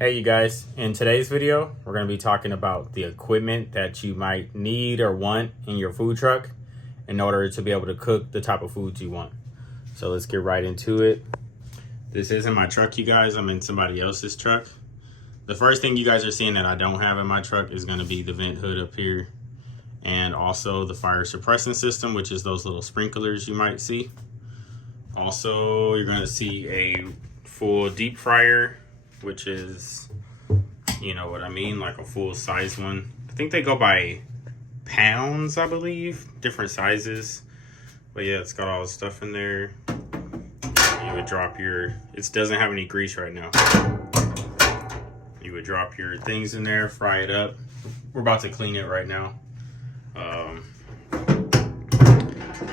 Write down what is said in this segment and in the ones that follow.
Hey you guys, in today's video, we're going to be talking about the equipment that you might need or want in your food truck in order to be able to cook the type of foods you want. So let's get right into it. This isn't my truck, you guys. I'm in somebody else's truck. The first thing you guys are seeing that I don't have in my truck is going to be the vent hood up here and also the fire suppression system, which is those little sprinklers you might see. Also, you're going to see a full deep fryer, which is, you know what I mean, like a full size one. I think they go by pounds, I believe, different sizes. But yeah, it's got all the stuff in there. You would drop your, it doesn't have any grease right now. You would drop your things in there, fry it up. We're about to clean it right now.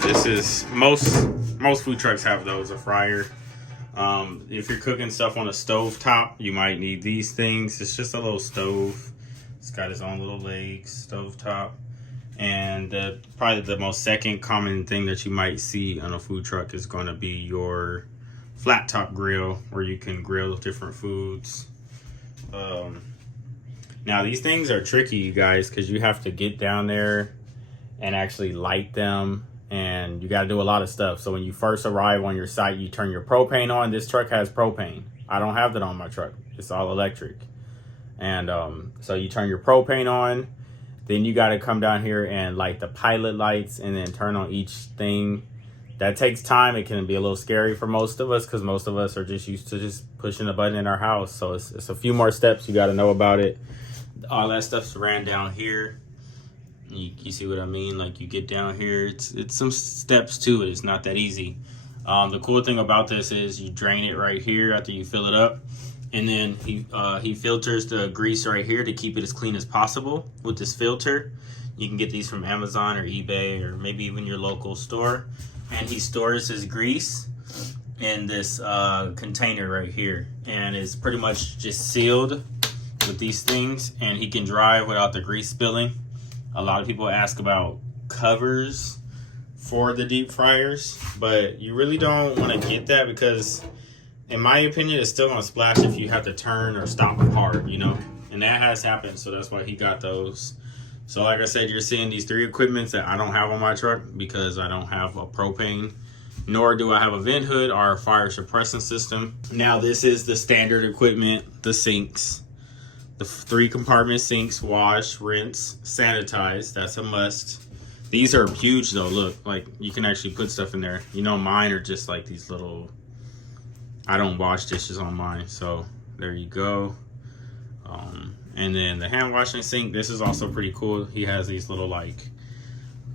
This is, most food trucks have those, a fryer. If you're cooking stuff on a stove top, you might need these things. It's just a little stove. It's got its own little legs, stove top. And probably the most second common thing that you might see on a food truck is going to be your flat top grill, where you can grill different foods. Now these things are tricky, you guys, because you have to get down there and actually light them. And you got to do a lot of stuff. So when you first arrive on your site, you turn your propane on. This truck has propane. I don't have that on my truck. It's all electric. And so you turn your propane on. Then you got to come down here and light the pilot lights and then turn on each thing. That takes time. It can be a little scary for most of us because most of us are just used to just pushing a button in our house. So it's a few more steps you got to know about it. All that stuff's ran down here. You see what I mean? Like, you get down here, it's some steps to it. It's not that easy. The cool thing about this is you drain it right here after you fill it up, and then he filters the grease right here to keep it as clean as possible with this filter. You can get these from Amazon or eBay or maybe even your local store. And he stores his grease in this container right here, and it's pretty much just sealed with these things, and he can drive without the grease spilling. A lot of people ask about covers for the deep fryers, but you really don't want to get that because, in my opinion, it's still going to splash if you have to turn or stop hard, you know? And that has happened, so that's why he got those. So like I said, you're seeing these three equipments that I don't have on my truck because I don't have a propane, nor do I have a vent hood or a fire suppression system. Now, this is the standard equipment, the sinks. The 3 compartment sinks, wash, rinse, sanitize. That's a must. These are huge though. Look, like, you can actually put stuff in there. You know, mine are just like these little, I don't wash dishes on mine. So there you go. And then the hand washing sink. This is also pretty cool. He has these little like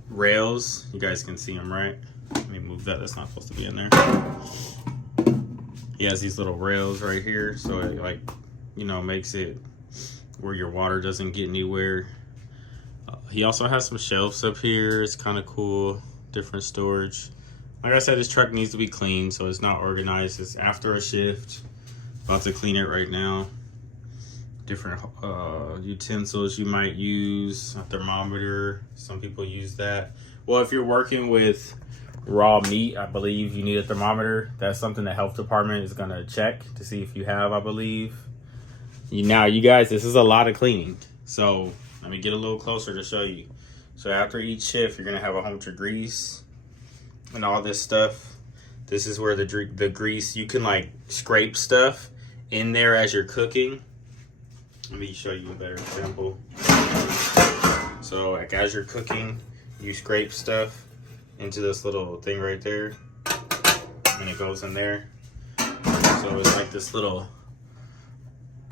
rails. You guys can see them, right? Let me move that. That's not supposed to be in there. He has these little rails right here. So it, like, you know, makes it where your water doesn't get anywhere. He also has some shelves up here. It's kind of cool. Different storage. Like I said, this truck needs to be clean, so it's not organized. It's after a shift. About to clean it right now. Different utensils you might use. A thermometer. Some people use that. Well, if you're working with raw meat, I believe you need a thermometer. That's something the health department is going to check to see if you have, I believe. Now, you guys, this is a lot of cleaning. So let me get a little closer to show you. So after each shift, you're going to have a bunch of grease and all this stuff. This is where the grease, you can like scrape stuff in there as you're cooking. Let me show you a better example. So like as you're cooking, you scrape stuff into this little thing right there, and it goes in there. So it's like this little,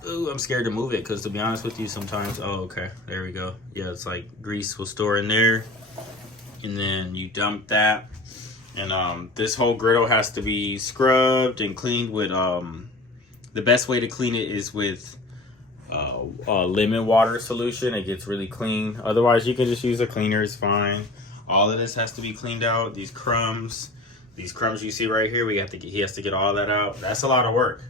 ooh, I'm scared to move it because, to be honest with you, sometimes, oh, okay, there we go. Yeah, it's like grease will store in there, and then you dump that. And this whole griddle has to be scrubbed and cleaned with, the best way to clean it is with lemon water solution. It gets really clean. Otherwise, you can just use a cleaner, it's fine. All of this has to be cleaned out. These crumbs you see right here, he has to get all that out. That's a lot of work.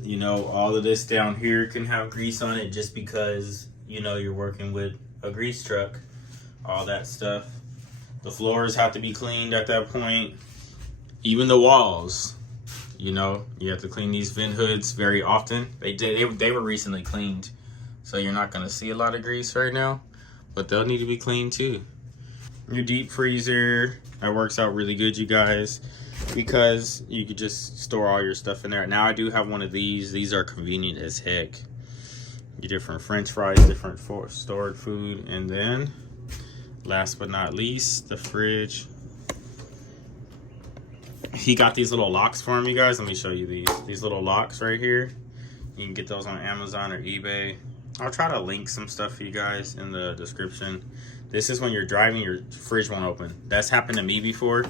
You know, all of this down here can have grease on it just because, you know, you're working with a grease truck. All that stuff. The floors have to be cleaned at that point. Even the walls. You know, you have to clean these vent hoods very often. They were recently cleaned, so you're not gonna see a lot of grease right now, but they'll need to be cleaned too. Your deep freezer, that works out really good, you guys, because you could just store all your stuff in there. Now I do have one of these. These are convenient as heck. Your different French fries, different stored food, and then last but not least, the fridge. He got these little locks for him, you guys. Let me show you these little locks right here. You can get those on Amazon or eBay. I'll try to link some stuff for you guys in the description. This is when you're driving, your fridge won't open. That's happened to me before,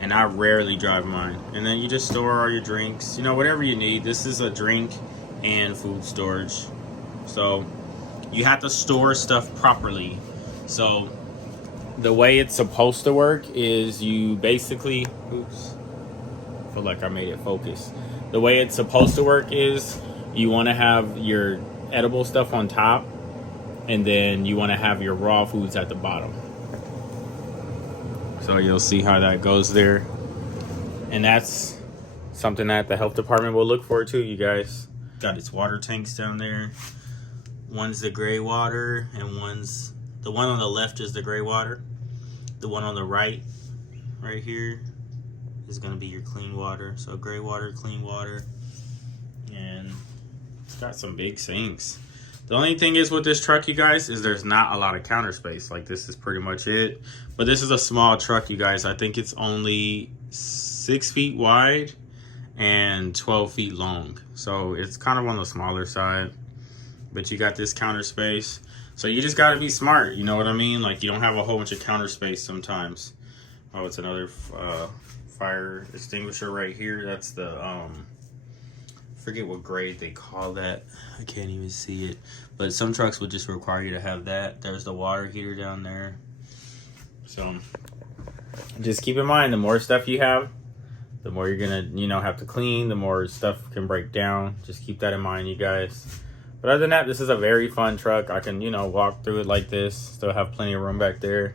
and I rarely drive mine. And then you just store all your drinks, you know, whatever you need. This is a drink and food storage. So you have to store stuff properly. So the way it's supposed to work is you basically, oops, I feel like I made it focus. The way it's supposed to work is you want to have your edible stuff on top, and then you want to have your raw foods at the bottom. So you'll see how that goes there. And that's something that the health department will look for too, you guys. Got its water tanks down there. One's the gray water, and the one on the left is the gray water. The one on the right here, is gonna be your clean water. So gray water, clean water, and it's got some big sinks. The only thing is with this truck, you guys, is there's not a lot of counter space. Like, this is pretty much it. But this is a small truck, you guys. I think it's only 6 feet wide and 12 feet long. So it's kind of on the smaller side. But you got this counter space. So you just got to be smart. You know what I mean? Like, you don't have a whole bunch of counter space sometimes. Oh, it's another fire extinguisher right here. That's the forget what grade they call that. I can't even see it, but some trucks would just require you to have that. There's the water heater down there. So just keep in mind, the more stuff you have, the more you're gonna, you know, have to clean, the more stuff can break down. Just keep that in mind, you guys. But other than that, this is a very fun truck. I can, you know, walk through it like this, still have plenty of room back there.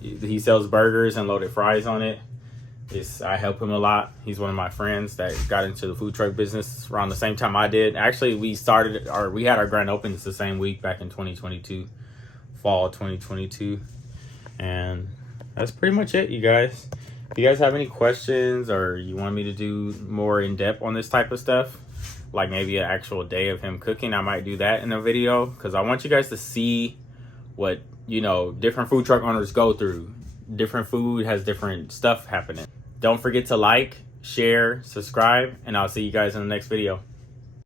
He sells burgers and loaded fries on it. I help him a lot. He's one of my friends that got into the food truck business around the same time I did. Actually, we had our grand openings the same week back in 2022, fall 2022. And that's pretty much it, you guys. If you guys have any questions or you want me to do more in depth on this type of stuff, like maybe an actual day of him cooking, I might do that in a video, because I want you guys to see what, you know, different food truck owners go through. Different food has different stuff happening. Don't forget to like, share, subscribe, and I'll see you guys in the next video.